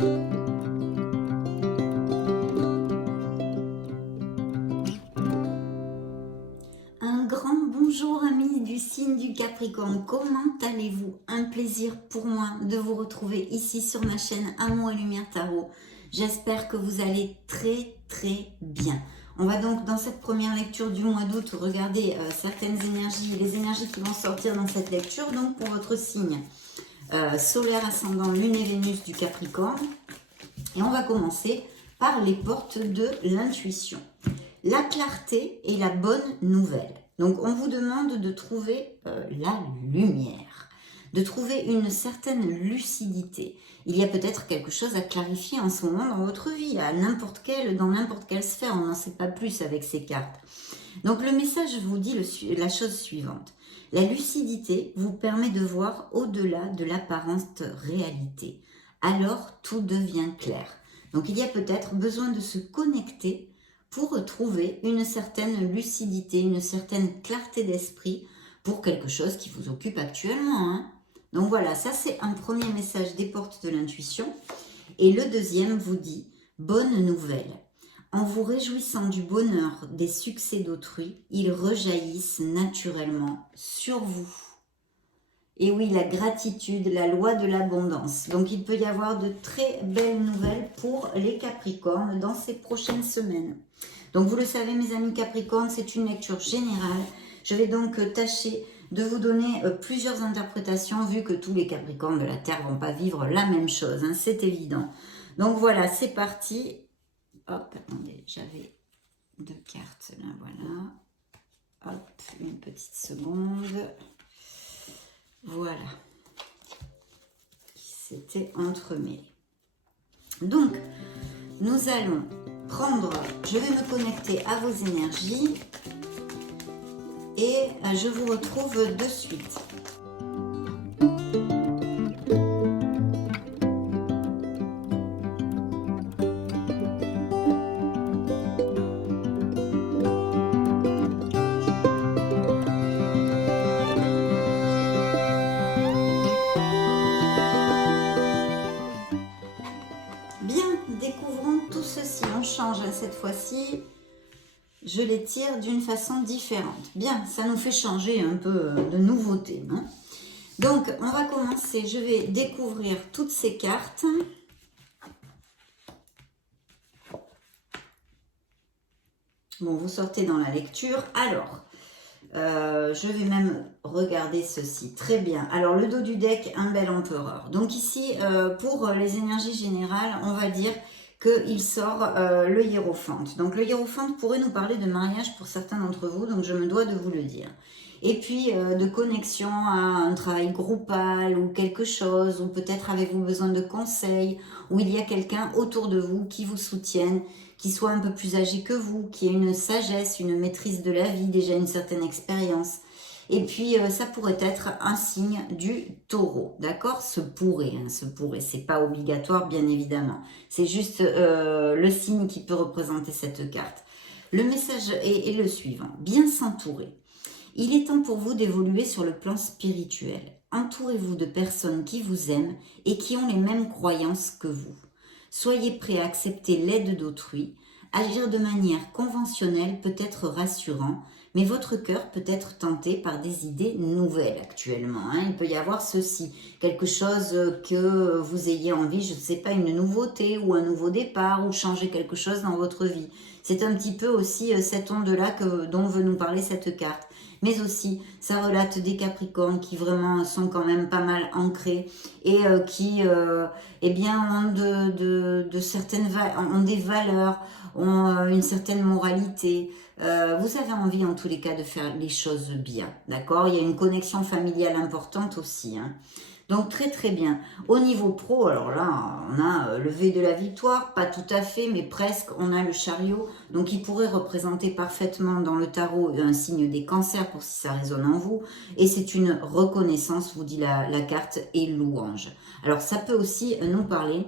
Un grand bonjour amis du signe du Capricorne, comment allez-vous? Un plaisir pour moi de vous retrouver ici sur ma chaîne Amour et Lumière Tarot. J'espère que vous allez très bien. On va donc dans cette première lecture du mois d'août regarder certaines énergies, les énergies qui vont sortir dans cette lecture, donc pour votre signe solaire, ascendant, lune et Vénus du Capricorne. Et on va commencer par les portes de l'intuition. La clarté est la bonne nouvelle. Donc, on vous demande de trouver la lumière, de trouver une certaine lucidité. Il y a peut-être quelque chose à clarifier en ce moment dans votre vie, dans n'importe quelle sphère, on n'en sait pas plus avec ces cartes. Donc, le message vous dit la chose suivante. La lucidité vous permet de voir au-delà de l'apparente réalité. Alors, tout devient clair. Donc, il y a peut-être besoin de se connecter pour trouver une certaine lucidité, une certaine clarté d'esprit pour quelque chose qui vous occupe actuellement. Hein. Donc voilà, ça c'est un premier message des portes de l'intuition. Et le deuxième vous dit, bonne nouvelle. En vous réjouissant du bonheur des succès d'autrui, ils rejaillissent naturellement sur vous. Et oui, la gratitude, la loi de l'abondance. Donc il peut y avoir de très belles nouvelles pour les Capricornes dans ces prochaines semaines. Donc vous le savez mes amis Capricornes, c'est une lecture générale. Je vais donc tâcher de vous donner plusieurs interprétations vu que tous les Capricornes de la Terre ne vont pas vivre la même chose, hein, c'est évident. Donc voilà, c'est parti. Hop, attendez, j'avais deux cartes là, voilà. Hop, une petite seconde. Voilà. C'était entremêlé. Donc, nous allons je vais me connecter à vos énergies et je vous retrouve de suite. Découvrons tout ceci, on change cette fois-ci, je les tire d'une façon différente. Bien, ça nous fait changer un peu de nouveauté, non? Donc, on va commencer, je vais découvrir toutes ces cartes. Bon, vous sortez dans la lecture. Alors, je vais même regarder ceci. Très bien. Alors, le dos du deck, un bel empereur. Donc ici, pour les énergies générales, on va dire qu'il sort le hiérophante. Donc, le hiérophante pourrait nous parler de mariage pour certains d'entre vous, donc je me dois de vous le dire. Et puis, de connexion à un travail groupal ou quelque chose, ou peut-être avez-vous besoin de conseils, où il y a quelqu'un autour de vous qui vous soutienne, qui soit un peu plus âgé que vous, qui ait une sagesse, une maîtrise de la vie, déjà une certaine expérience. Et puis, ça pourrait être un signe du taureau, d'accord? Ce pourrait, c'est pas obligatoire, bien évidemment. C'est juste le signe qui peut représenter cette carte. Le message est le suivant, bien s'entourer. Il est temps pour vous d'évoluer sur le plan spirituel. Entourez-vous de personnes qui vous aiment et qui ont les mêmes croyances que vous. Soyez prêt à accepter l'aide d'autrui. Agir de manière conventionnelle peut être rassurant, mais votre cœur peut être tenté par des idées nouvelles actuellement. Hein. Il peut y avoir ceci, quelque chose que vous ayez envie, je ne sais pas, une nouveauté ou un nouveau départ ou changer quelque chose dans votre vie. C'est un petit peu aussi cette onde-là dont veut nous parler cette carte. Mais aussi, ça relate des Capricornes qui vraiment sont quand même pas mal ancrés et qui eh bien, ont ont des valeurs, ont une certaine moralité. Vous avez envie en tous les cas de faire les choses bien, d'accord? Il y a une connexion familiale importante aussi, hein. Donc très bien. Au niveau pro, alors là, on a le V de la victoire, pas tout à fait, mais presque. On a le chariot, donc il pourrait représenter parfaitement dans le tarot un signe des cancers pour si ça résonne en vous. Et c'est une reconnaissance, vous dit la carte, et louange. Alors ça peut aussi nous parler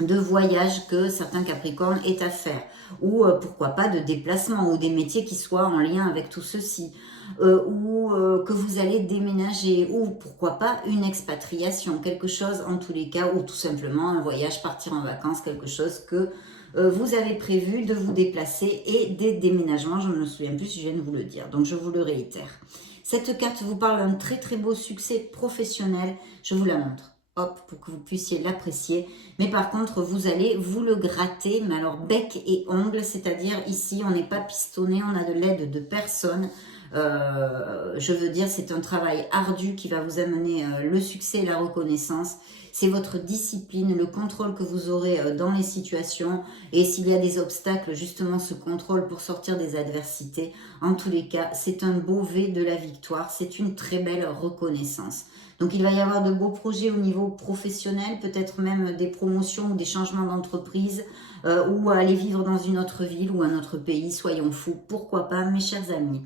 de voyage que certains Capricornes aient à faire, ou pourquoi pas de déplacement, ou des métiers qui soient en lien avec tout ceci, ou que vous allez déménager, ou pourquoi pas une expatriation, quelque chose en tous les cas, ou tout simplement un voyage, partir en vacances, quelque chose que vous avez prévu de vous déplacer, et des déménagements, je ne me souviens plus si je viens de vous le dire, donc je vous le réitère. Cette carte vous parle d'un très très beau succès professionnel, je vous la montre. Hop, pour que vous puissiez l'apprécier. Mais par contre, vous allez vous le gratter, mais alors bec et ongles, c'est-à-dire ici, on n'est pas pistonné, on a de l'aide de personne. Je veux dire, c'est un travail ardu qui va vous amener le succès et la reconnaissance. C'est votre discipline, le contrôle que vous aurez dans les situations. Et s'il y a des obstacles, justement, ce contrôle pour sortir des adversités. En tous les cas, c'est un beau V de la victoire. C'est une très belle reconnaissance. Donc, il va y avoir de beaux projets au niveau professionnel, peut-être même des promotions ou des changements d'entreprise, ou aller vivre dans une autre ville ou un autre pays, soyons fous, pourquoi pas, mes chers amis.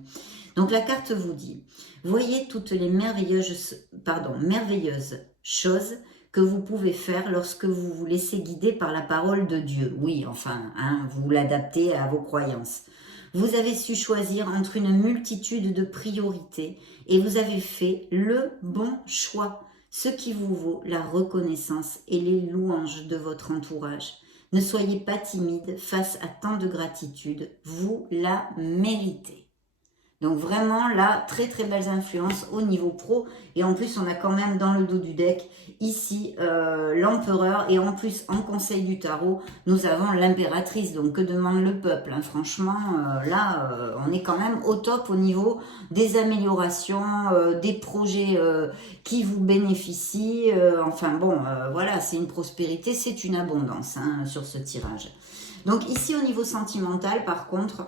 Donc, la carte vous dit, voyez toutes les merveilleuses choses que vous pouvez faire lorsque vous vous laissez guider par la parole de Dieu. Oui, enfin, vous l'adaptez à vos croyances. Vous avez su choisir entre une multitude de priorités et vous avez fait le bon choix, ce qui vous vaut la reconnaissance et les louanges de votre entourage. Ne soyez pas timide face à tant de gratitude, vous la méritez. Donc vraiment là, très très belles influences au niveau pro. Et en plus, on a quand même dans le dos du deck, ici, l'empereur. Et en plus, en conseil du tarot, nous avons l'impératrice. Donc que demande le peuple, hein. Franchement, là, on est quand même au top au niveau des améliorations, des projets qui vous bénéficient. Enfin bon, voilà, c'est une prospérité, c'est une abondance, hein, sur ce tirage. Donc ici, au niveau sentimental, par contre,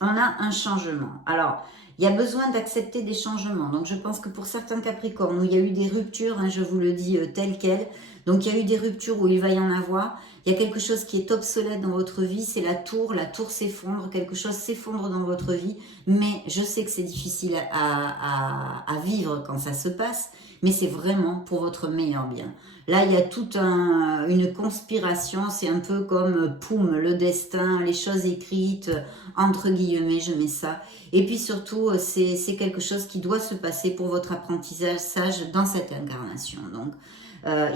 on a un changement. Alors, il y a besoin d'accepter des changements. Donc, je pense que pour certains Capricornes, où il y a eu des ruptures, hein, je vous le dis tel quel, donc il y a eu des ruptures où il va y en avoir, il y a quelque chose qui est obsolète dans votre vie, c'est la tour s'effondre, quelque chose s'effondre dans votre vie, mais je sais que c'est difficile à vivre quand ça se passe, mais c'est vraiment pour votre meilleur bien. Là, il y a toute une conspiration, c'est un peu comme poum, le destin, les choses écrites, entre guillemets, je mets ça. Et puis surtout, c'est quelque chose qui doit se passer pour votre apprentissage dans cette incarnation. Donc,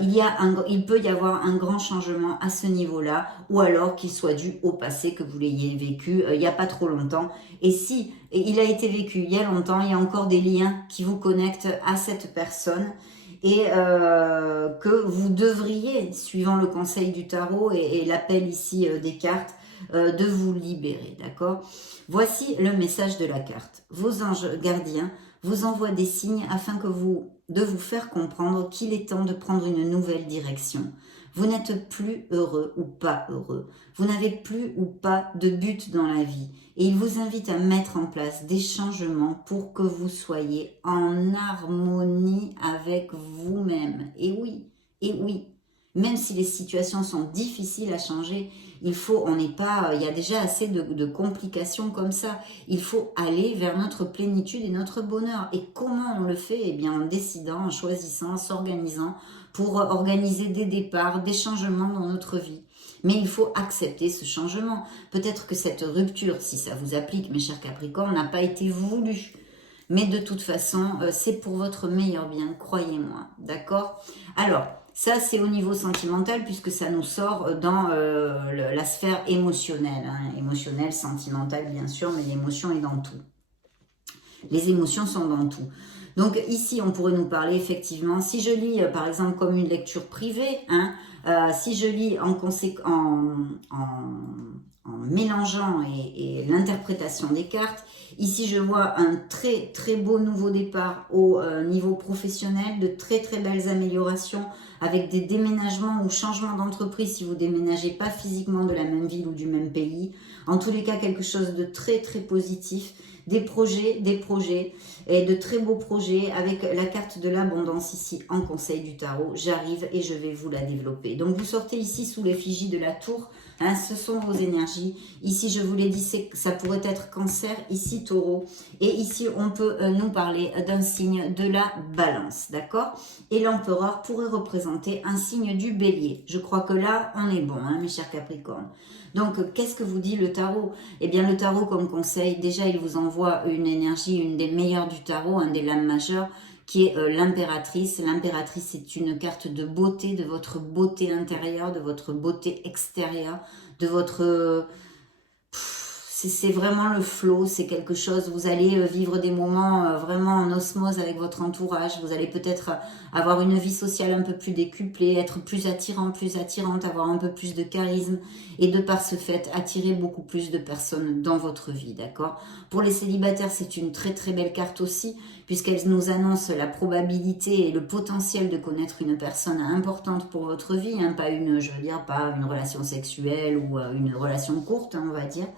il peut y avoir un grand changement à ce niveau-là, ou alors qu'il soit dû au passé, que vous l'ayez vécu il n'y a pas trop longtemps. Et si il a été vécu il y a longtemps, il y a encore des liens qui vous connectent à cette personne, et que vous devriez, suivant le conseil du tarot et l'appel ici des cartes, de vous libérer, d'accord? Voici le message de la carte. Vos anges gardiens vous envoient des signes afin de vous faire comprendre qu'il est temps de prendre une nouvelle direction. Vous n'êtes plus heureux ou pas heureux. Vous n'avez plus ou pas de but dans la vie. Et il vous invite à mettre en place des changements pour que vous soyez en harmonie avec vous-même. Et oui, même si les situations sont difficiles à changer, il y a déjà assez de complications comme ça. Il faut aller vers notre plénitude et notre bonheur. Et comment on le fait? Eh bien, en décidant, en choisissant, en s'organisant pour organiser des départs, des changements dans notre vie. Mais il faut accepter ce changement. Peut-être que cette rupture, si ça vous applique, mes chers Capricornes, n'a pas été voulue. Mais de toute façon, c'est pour votre meilleur bien, croyez-moi. D'accord? Alors, ça, c'est au niveau sentimental, puisque ça nous sort dans la sphère émotionnelle. Hein. Émotionnelle, sentimentale, bien sûr, mais l'émotion est dans tout. Les émotions sont dans tout. Donc ici, on pourrait nous parler effectivement, si je lis par exemple comme une lecture privée, hein, si je lis en mélangeant et l'interprétation des cartes, ici je vois un très très beau nouveau départ au niveau professionnel, de très très belles améliorations avec des déménagements ou changements d'entreprise si vous déménagez pas physiquement de la même ville ou du même pays. En tous les cas, quelque chose de très très positif. Des projets et de très beaux projets avec la carte de l'abondance ici en conseil du tarot. J'arrive et je vais vous la développer. Donc vous sortez ici sous l'effigie de la tour, hein, ce sont vos énergies. Ici je vous l'ai dit, ça pourrait être cancer, ici taureau. Et ici on peut nous parler d'un signe de la balance, d'accord? Et l'empereur pourrait représenter représenter un signe du bélier. Je crois que là, on est bon, hein, mes chers Capricornes. Donc, qu'est-ce que vous dit le tarot? Eh bien, le tarot, comme conseil, déjà, il vous envoie une énergie, une des meilleures du tarot, un des lames majeures, qui est l'impératrice. L'impératrice, c'est une carte de beauté, de votre beauté intérieure, de votre beauté extérieure, de votre... c'est vraiment le flow, c'est quelque chose, vous allez vivre des moments vraiment en osmose avec votre entourage, vous allez peut-être avoir une vie sociale un peu plus décuplée, être plus attirant, plus attirante, avoir un peu plus de charisme et de par ce fait attirer beaucoup plus de personnes dans votre vie, d'accord? Pour les célibataires, c'est une très très belle carte aussi, puisqu'elle nous annonce la probabilité et le potentiel de connaître une personne importante pour votre vie, hein, pas une, je veux dire, pas une relation sexuelle ou une relation courte, hein, on va dire.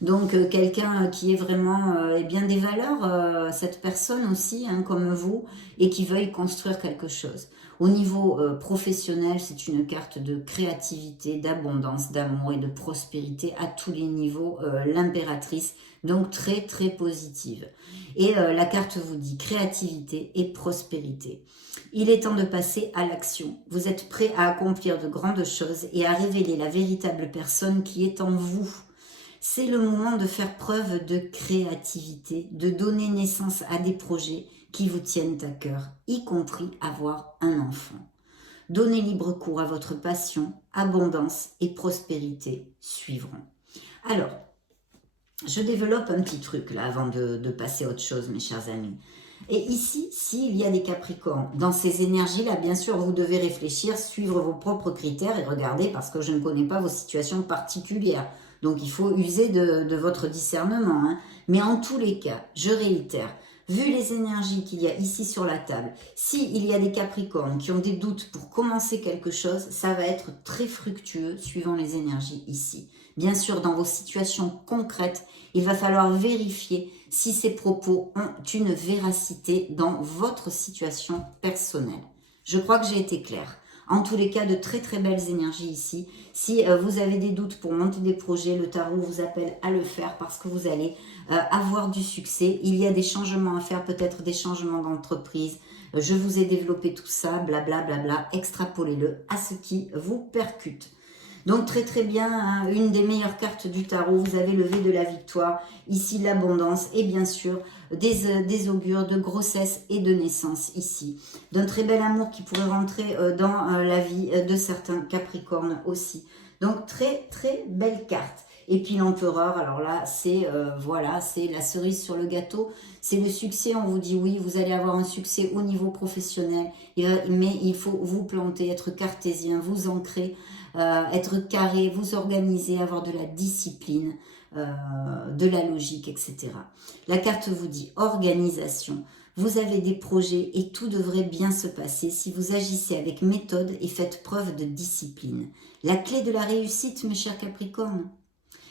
Donc quelqu'un qui est vraiment bien des valeurs, cette personne aussi, hein, comme vous, et qui veuille construire quelque chose. Au niveau professionnel, c'est une carte de créativité, d'abondance, d'amour et de prospérité à tous les niveaux, l'impératrice, donc très très positive. Et la carte vous dit créativité et prospérité. Il est temps de passer à l'action. Vous êtes prêt à accomplir de grandes choses et à révéler la véritable personne qui est en vous. C'est le moment de faire preuve de créativité, de donner naissance à des projets qui vous tiennent à cœur, y compris avoir un enfant. Donnez libre cours à votre passion, abondance et prospérité suivront. Alors, je développe un petit truc là avant de passer à autre chose, mes chers amis. Et ici, s'il y a des Capricornes, dans ces énergies-là, bien sûr, vous devez réfléchir, suivre vos propres critères et regarder parce que je ne connais pas vos situations particulières. Donc, il faut user de votre discernement. Hein. Mais en tous les cas, je réitère, vu les énergies qu'il y a ici sur la table, s'il y a des Capricornes qui ont des doutes pour commencer quelque chose, ça va être très fructueux suivant les énergies ici. Bien sûr, dans vos situations concrètes, il va falloir vérifier si ces propos ont une véracité dans votre situation personnelle. Je crois que j'ai été claire. En tous les cas, de très très belles énergies ici. Si vous avez des doutes pour monter des projets, le tarot vous appelle à le faire parce que vous allez avoir du succès. Il y a des changements à faire, peut-être des changements d'entreprise. Je vous ai développé tout ça, blablabla, bla, bla, bla. Extrapolez-le à ce qui vous percute. Donc très très bien, hein, une des meilleures cartes du tarot, vous avez le V de la victoire, ici l'abondance et bien sûr des augures de grossesse et de naissance ici. D'un très bel amour qui pourrait rentrer dans la vie de certains Capricornes aussi. Donc très très belle carte. Et puis l'empereur, alors là, c'est voilà, c'est la cerise sur le gâteau. C'est le succès, on vous dit oui, vous allez avoir un succès au niveau professionnel. Mais il faut vous planter, être cartésien, vous ancrer, être carré, vous organiser, avoir de la discipline, de la logique, etc. La carte vous dit organisation. Vous avez des projets et tout devrait bien se passer si vous agissez avec méthode et faites preuve de discipline. La clé de la réussite, mes chers Capricornes,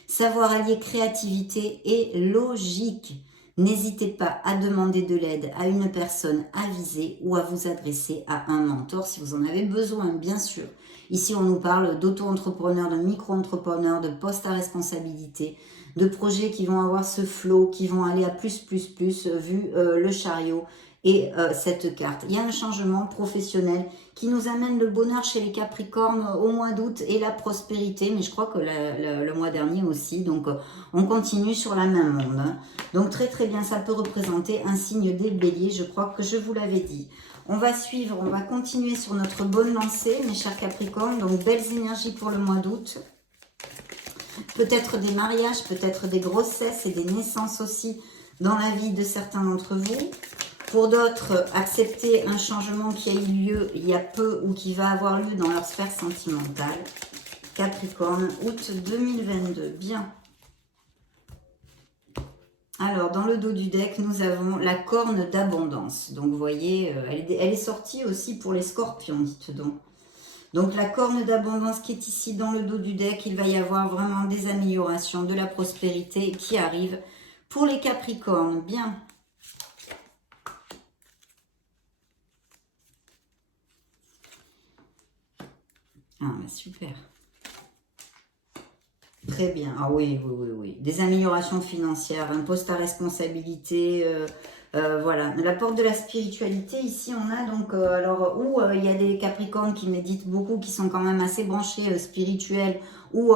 savoir allier créativité et logique. N'hésitez pas à demander de l'aide à une personne avisée ou à vous adresser à un mentor si vous en avez besoin, bien sûr. Ici, on nous parle d'auto-entrepreneurs, de micro-entrepreneurs, de postes à responsabilité, de projets qui vont avoir ce flow, qui vont aller à plus, vu le chariot et cette carte. Il y a un changement professionnel qui nous amène le bonheur chez les Capricornes au mois d'août et la prospérité, mais je crois que le mois dernier aussi, donc on continue sur la même onde. Hein. Donc très très bien, ça peut représenter un signe des béliers, je crois que je vous l'avais dit. On va suivre, on va continuer sur notre bonne lancée, mes chers Capricornes, donc belles énergies pour le mois d'août. Peut-être des mariages, peut-être des grossesses et des naissances aussi dans la vie de certains d'entre vous. Pour d'autres, accepter un changement qui a eu lieu il y a peu ou qui va avoir lieu dans leur sphère sentimentale. Capricorne, août 2022. Bien. Alors, dans le dos du deck, nous avons la corne d'abondance. Donc, vous voyez, elle est sortie aussi pour les scorpions, dites donc. Donc, la corne d'abondance qui est ici dans le dos du deck, il va y avoir vraiment des améliorations, de la prospérité qui arrive pour les Capricornes. Bien. Ah, bah super. Très bien. Ah oui. Des améliorations financières, un poste à responsabilité, Voilà, la porte de la spiritualité, ici on a donc, alors, où il y a des Capricornes qui méditent beaucoup, qui sont quand même assez branchés spirituels, où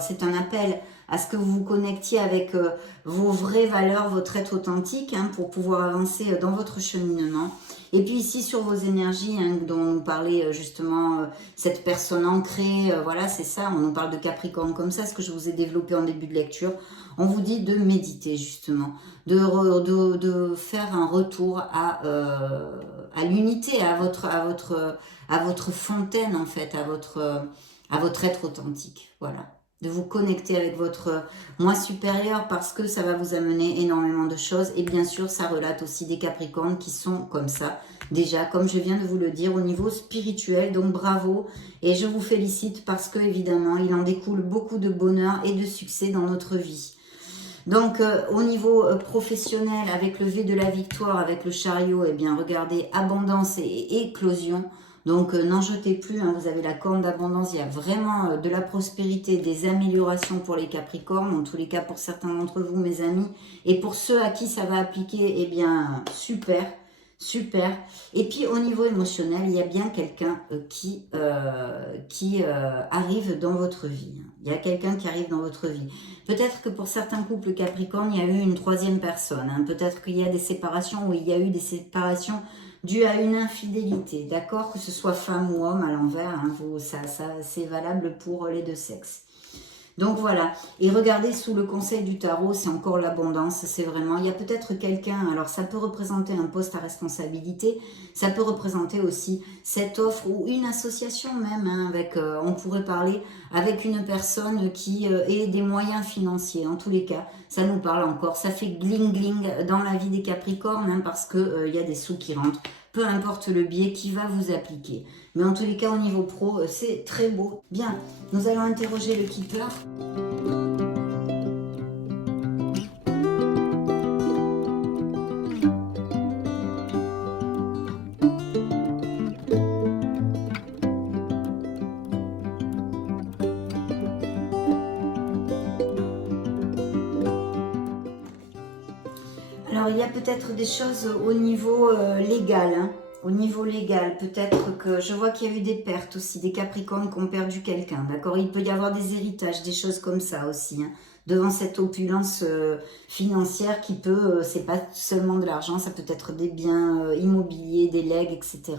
c'est un appel à ce que vous vous connectiez avec vos vraies valeurs, votre être authentique, hein, pour pouvoir avancer dans votre cheminement. Et puis ici sur vos énergies, hein, dont nous parlait justement cette personne ancrée, voilà, c'est ça, on nous parle de Capricorne comme ça, ce que je vous ai développé en début de lecture. On vous dit de méditer justement, de faire un retour à l'unité, à votre fontaine en fait, à votre être authentique, voilà. De vous connecter avec votre moi supérieur parce que ça va vous amener énormément de choses. Et bien sûr, ça relate aussi des Capricornes qui sont comme ça, déjà, comme je viens de vous le dire, au niveau spirituel. Donc bravo et je vous félicite parce que évidemment, il en découle beaucoup de bonheur et de succès dans notre vie. Donc, au niveau professionnel, avec le V de la victoire, avec le chariot, eh bien, regardez, abondance et éclosion. Donc, n'en jetez plus, hein, vous avez la corne d'abondance, il y a vraiment de la prospérité, des améliorations pour les Capricornes, en tous les cas pour certains d'entre vous, mes amis. Et pour ceux à qui ça va appliquer, eh bien, super. Super. Et puis au niveau émotionnel, il y a bien quelqu'un qui arrive dans votre vie. Il y a quelqu'un qui arrive dans votre vie. Peut-être que pour certains couples Capricorne, il y a eu une troisième personne. Hein. Peut-être qu'il y a des séparations où il y a eu des séparations dues à une infidélité. D'accord? Que ce soit femme ou homme à l'envers, hein, c'est valable pour les deux sexes. Donc voilà, et regardez sous le conseil du tarot, c'est encore l'abondance, c'est vraiment, il y a peut-être quelqu'un, alors ça peut représenter un poste à responsabilité, ça peut représenter aussi cette offre ou une association même, hein, avec, on pourrait parler avec une personne qui ait des moyens financiers, en tous les cas, ça nous parle encore, ça fait gling gling dans la vie des Capricornes, hein, parce que il y a des sous qui rentrent, peu importe le biais qui va vous appliquer. Mais en tous les cas, au niveau pro, c'est très beau. Bien, nous allons interroger le keeper. Alors, il y a peut-être des choses au niveau légal, hein. Au niveau légal, peut-être que je vois qu'il y a eu des pertes aussi, des Capricornes qui ont perdu quelqu'un, d'accord? Il peut y avoir des héritages, des choses comme ça aussi, hein, devant cette opulence financière qui peut, c'est pas seulement de l'argent, ça peut être des biens immobiliers, des legs, etc.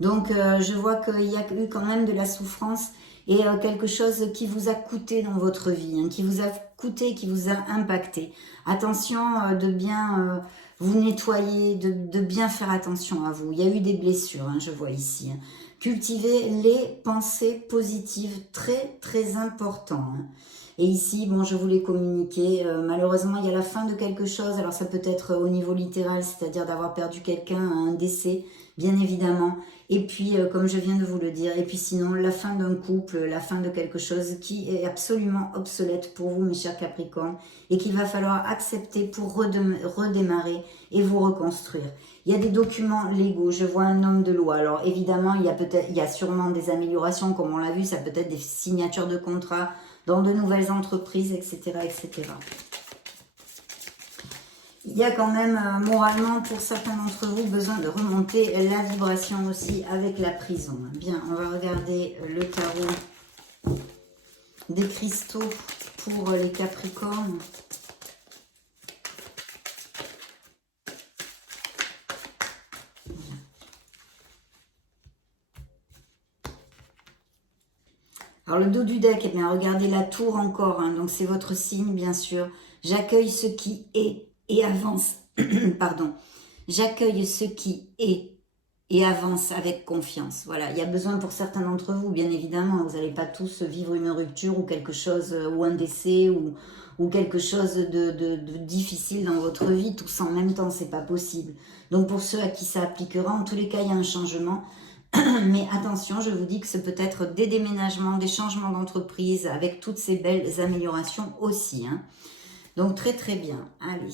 Donc, je vois qu'il y a eu quand même de la souffrance et quelque chose qui vous a coûté dans votre vie, hein, qui vous a coûté, qui vous a impacté. Attention de bien vous nettoyer, de bien faire attention à vous. Il y a eu des blessures, hein, je vois ici. Hein. Cultivez les pensées positives, très très important. Hein. Et ici, bon, je vous l'ai communiqué, malheureusement, il y a la fin de quelque chose. Alors, ça peut être au niveau littéral, c'est-à-dire d'avoir perdu quelqu'un, un décès, bien évidemment. Et puis, comme je viens de vous le dire, et puis sinon, la fin d'un couple, la fin de quelque chose qui est absolument obsolète pour vous, mes chers Capricornes, et qu'il va falloir accepter pour redémarrer et vous reconstruire. Il y a des documents légaux, je vois un homme de loi. Alors, évidemment, il y a sûrement des améliorations, comme on l'a vu, ça peut être des signatures de contrats dans de nouvelles entreprises, etc., etc. Il y a quand même, moralement, pour certains d'entre vous, besoin de remonter la vibration aussi avec la prison. Bien, on va regarder le tarot des cristaux pour les Capricornes. Alors, le dos du deck, eh bien, regardez la tour encore. Hein, donc, c'est votre signe, bien sûr. J'accueille ce qui est et avance. Pardon. J'accueille ce qui est et avance avec confiance. Voilà, il y a besoin pour certains d'entre vous, bien évidemment. Vous n'allez pas tous vivre une rupture ou quelque chose, ou un décès, ou quelque chose de difficile dans votre vie, tous en même temps, c'est pas possible. Donc, pour ceux à qui ça appliquera, en tous les cas, il y a un changement. Mais attention, je vous dis que ce peut être des déménagements, des changements d'entreprise avec toutes ces belles améliorations aussi. Hein. Donc très très bien. Allez.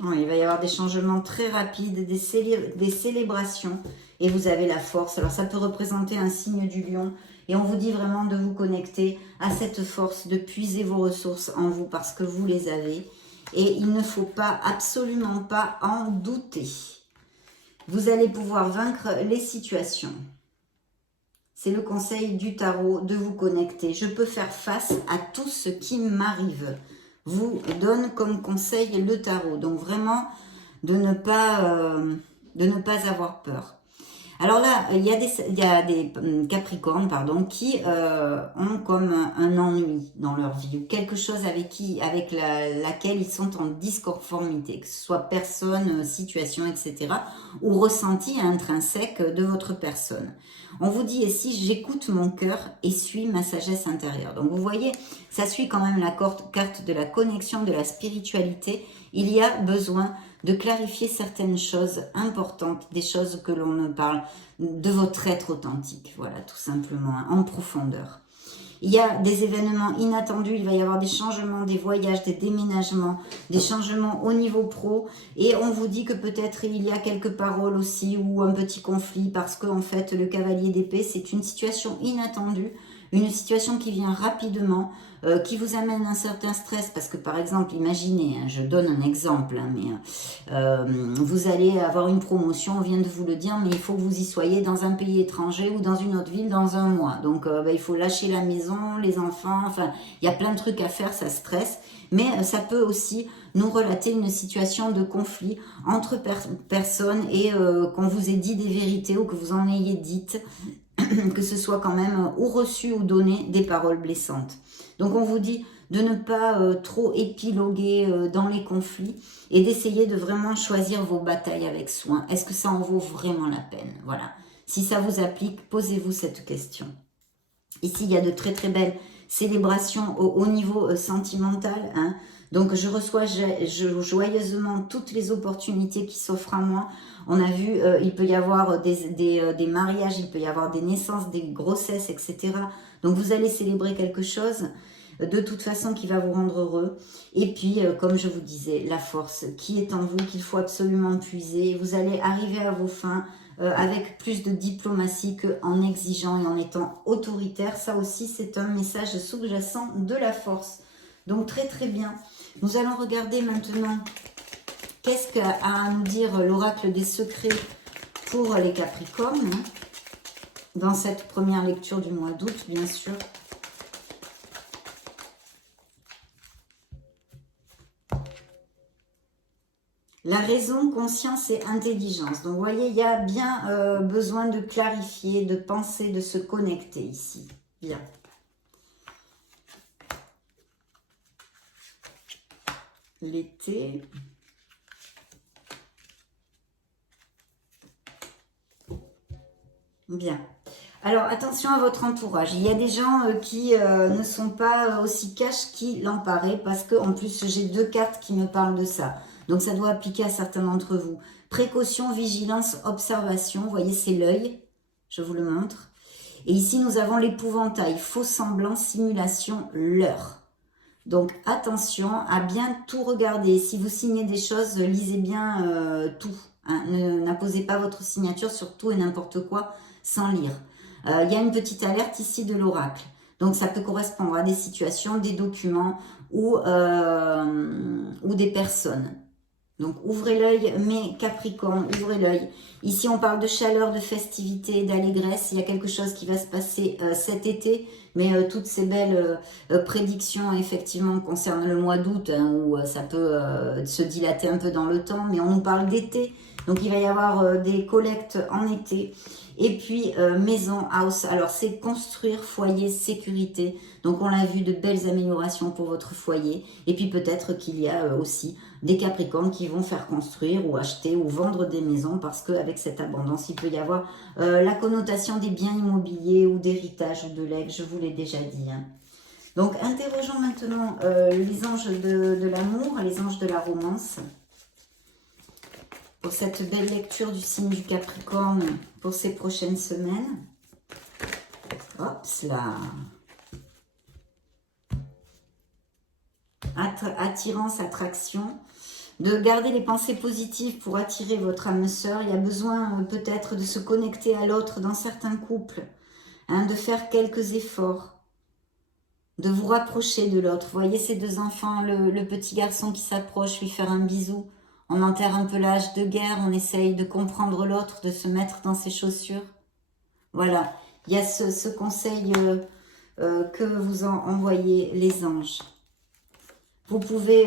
Bon, il va y avoir des changements très rapides, des célébrations et vous avez la force. Alors ça peut représenter un signe du lion Et on vous dit vraiment de vous connecter à cette force, de puiser vos ressources en vous parce que vous les avez. Et il ne faut pas, absolument pas en douter. Vous allez pouvoir vaincre les situations. C'est le conseil du tarot de vous connecter. Je peux faire face à tout ce qui m'arrive. Vous donne comme conseil le tarot. Donc vraiment, de ne pas avoir peur. Alors là, il y a des Capricornes qui ont comme un ennui dans leur vie, ou quelque chose avec laquelle ils sont en disconformité, que ce soit personne, situation, etc., ou ressenti intrinsèque de votre personne. On vous dit, et si j'écoute mon cœur et suis ma sagesse intérieure. Donc vous voyez, ça suit quand même la carte de la connexion, de la spiritualité. Il y a besoin de clarifier certaines choses importantes, des choses que l'on ne parle, de votre être authentique, voilà, tout simplement, en profondeur. Il y a des événements inattendus, il va y avoir des changements, des voyages, des déménagements, des changements au niveau pro, et on vous dit que peut-être il y a quelques paroles aussi, ou un petit conflit, parce qu'en fait, le cavalier d'épée, c'est une situation inattendue, une situation qui vient rapidement, qui vous amène un certain stress, parce que par exemple, imaginez, je donne un exemple, vous allez avoir une promotion, on vient de vous le dire, mais il faut que vous y soyez dans un pays étranger ou dans une autre ville dans un mois. Donc il faut lâcher la maison, les enfants, enfin, il y a plein de trucs à faire, ça stresse, mais ça peut aussi nous relater une situation de conflit entre personnes et qu'on vous ait dit des vérités ou que vous en ayez dites, que ce soit quand même ou reçu ou donné des paroles blessantes. Donc on vous dit de ne pas trop épiloguer dans les conflits et d'essayer de vraiment choisir vos batailles avec soin. Est-ce que ça en vaut vraiment la peine? Voilà. Si ça vous applique, posez-vous cette question. Ici, il y a de très très belles célébrations au niveau sentimental. Hein. Donc je reçois joyeusement toutes les opportunités qui s'offrent à moi. On a vu, il peut y avoir des mariages, il peut y avoir des naissances, des grossesses, etc. Donc vous allez célébrer quelque chose de toute façon qui va vous rendre heureux. Et puis, comme je vous disais, la force qui est en vous, qu'il faut absolument puiser. Vous allez arriver à vos fins avec plus de diplomatie qu'en exigeant et en étant autoritaire. Ça aussi, c'est un message sous-jacent de la force. Donc très très bien. Nous allons regarder maintenant qu'est-ce qu'a à nous dire l'oracle des secrets pour les Capricornes. Dans cette première lecture du mois d'août, bien sûr. La raison, conscience et intelligence. Donc, vous voyez, il y a bien besoin de clarifier, de penser, de se connecter ici. Bien. L'été. Bien. Alors, attention à votre entourage. Il y a des gens qui ne sont pas aussi cash qu'il en paraît parce qu'en plus, j'ai deux cartes qui me parlent de ça. Donc, ça doit appliquer à certains d'entre vous. Précaution, vigilance, observation. Vous voyez, c'est l'œil. Je vous le montre. Et ici, nous avons l'épouvantail. Faux semblant, simulation, leurre. Donc, attention à bien tout regarder. Si vous signez des choses, lisez bien tout. Hein. N'apposez pas votre signature sur tout et n'importe quoi sans lire. Il y a une petite alerte ici de l'oracle. Donc, ça peut correspondre à des situations, des documents ou des personnes. Donc, ouvrez l'œil, mes Capricornes, ouvrez l'œil. Ici, on parle de chaleur, de festivité, d'allégresse. Il y a quelque chose qui va se passer cet été. Mais toutes ces belles prédictions, effectivement, concernent le mois d'août, hein, où ça peut se dilater un peu dans le temps. Mais on nous parle d'été. Donc, il va y avoir des collectes en été. Et puis, maison, house. Alors, c'est construire, foyer, sécurité. Donc, on l'a vu, de belles améliorations pour votre foyer. Et puis, peut-être qu'il y a aussi des Capricornes qui vont faire construire ou acheter ou vendre des maisons parce qu'avec cette abondance, il peut y avoir la connotation des biens immobiliers ou d'héritage ou de legs, je vous l'ai déjà dit. Hein. Donc, interrogeons maintenant les anges de l'amour, les anges de la romance. Pour cette belle lecture du signe du Capricorne pour ces prochaines semaines. Hop là. Attirance, attraction. De garder les pensées positives pour attirer votre âme sœur. Il y a besoin peut-être de se connecter à l'autre dans certains couples. hein, de faire quelques efforts, de vous rapprocher de l'autre. Vous voyez ces deux enfants, le petit garçon qui s'approche, lui faire un bisou. On enterre un peu l'âge de guerre, on essaye de comprendre l'autre, de se mettre dans ses chaussures. Voilà, il y a ce conseil que vous envoyez les anges. Vous pouvez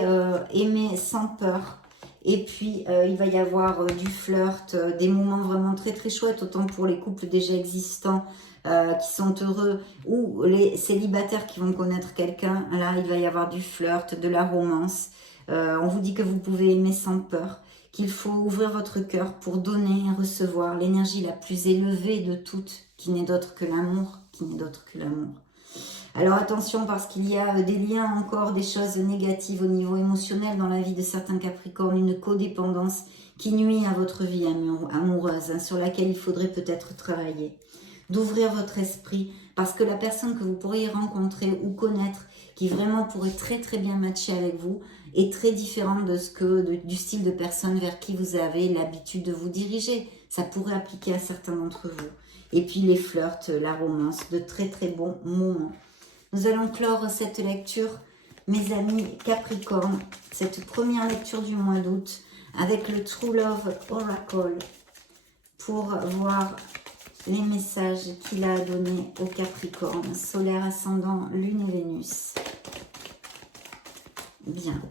aimer sans peur. Et puis, il va y avoir du flirt, des moments vraiment très très chouettes, autant pour les couples déjà existants qui sont heureux, ou les célibataires qui vont connaître quelqu'un. Là, il va y avoir du flirt, de la romance. On vous dit que vous pouvez aimer sans peur, qu'il faut ouvrir votre cœur pour donner et recevoir l'énergie la plus élevée de toutes, qui n'est d'autre que l'amour, qui n'est d'autre que l'amour. Alors attention, parce qu'il y a des liens encore, des choses négatives au niveau émotionnel dans la vie de certains Capricornes, une codépendance qui nuit à votre vie amoureuse, hein, sur laquelle il faudrait peut-être travailler. D'ouvrir votre esprit, parce que la personne que vous pourriez rencontrer ou connaître, qui vraiment pourrait très très bien matcher avec vous, est très différente du style de personne vers qui vous avez l'habitude de vous diriger. Ça pourrait appliquer à certains d'entre vous. Et puis les flirts, la romance, de très très bons moments. Nous allons clore cette lecture, mes amis Capricorne, cette première lecture du mois d'août, avec le True Love Oracle, pour voir les messages qu'il a donnés au Capricorne, solaire, ascendant, lune et Vénus. Bien.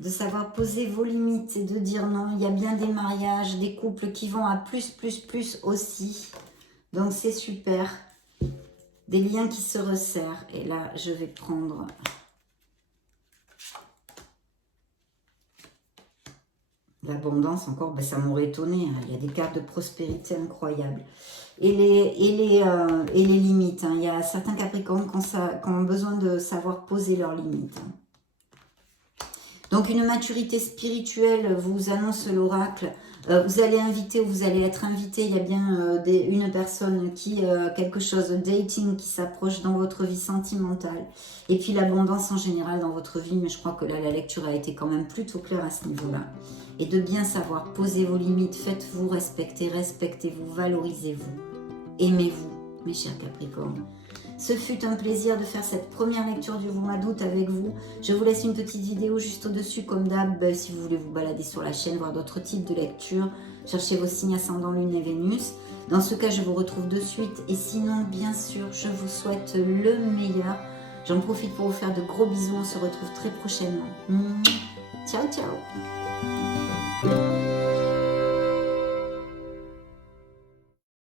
De savoir poser vos limites et de dire non. Il y a bien des mariages, des couples qui vont à plus aussi. Donc c'est super. Des liens qui se resserrent. Et là, je vais prendre l'abondance encore. Ben, ça m'aurait étonné. Hein. Il y a des cartes de prospérité incroyables. Et les limites. Hein. Il y a certains Capricornes qui ont besoin de savoir poser leurs limites. Hein. Donc une maturité spirituelle vous annonce l'oracle. Vous allez inviter ou vous allez être invité. Il y a bien une personne qui, quelque chose de dating qui s'approche dans votre vie sentimentale. Et puis l'abondance en général dans votre vie. Mais je crois que là, la lecture a été quand même plutôt claire à ce niveau-là. Et de bien savoir poser vos limites. Faites-vous respecter, respectez-vous, valorisez-vous. Aimez-vous, mes chers Capricornes. Ce fut un plaisir de faire cette première lecture du mois d'août avec vous. Je vous laisse une petite vidéo juste au-dessus, comme d'hab, si vous voulez vous balader sur la chaîne, voir d'autres types de lectures. Cherchez vos signes ascendant, lune et Vénus. Dans ce cas, je vous retrouve de suite. Et sinon, bien sûr, je vous souhaite le meilleur. J'en profite pour vous faire de gros bisous. On se retrouve très prochainement. Ciao, ciao.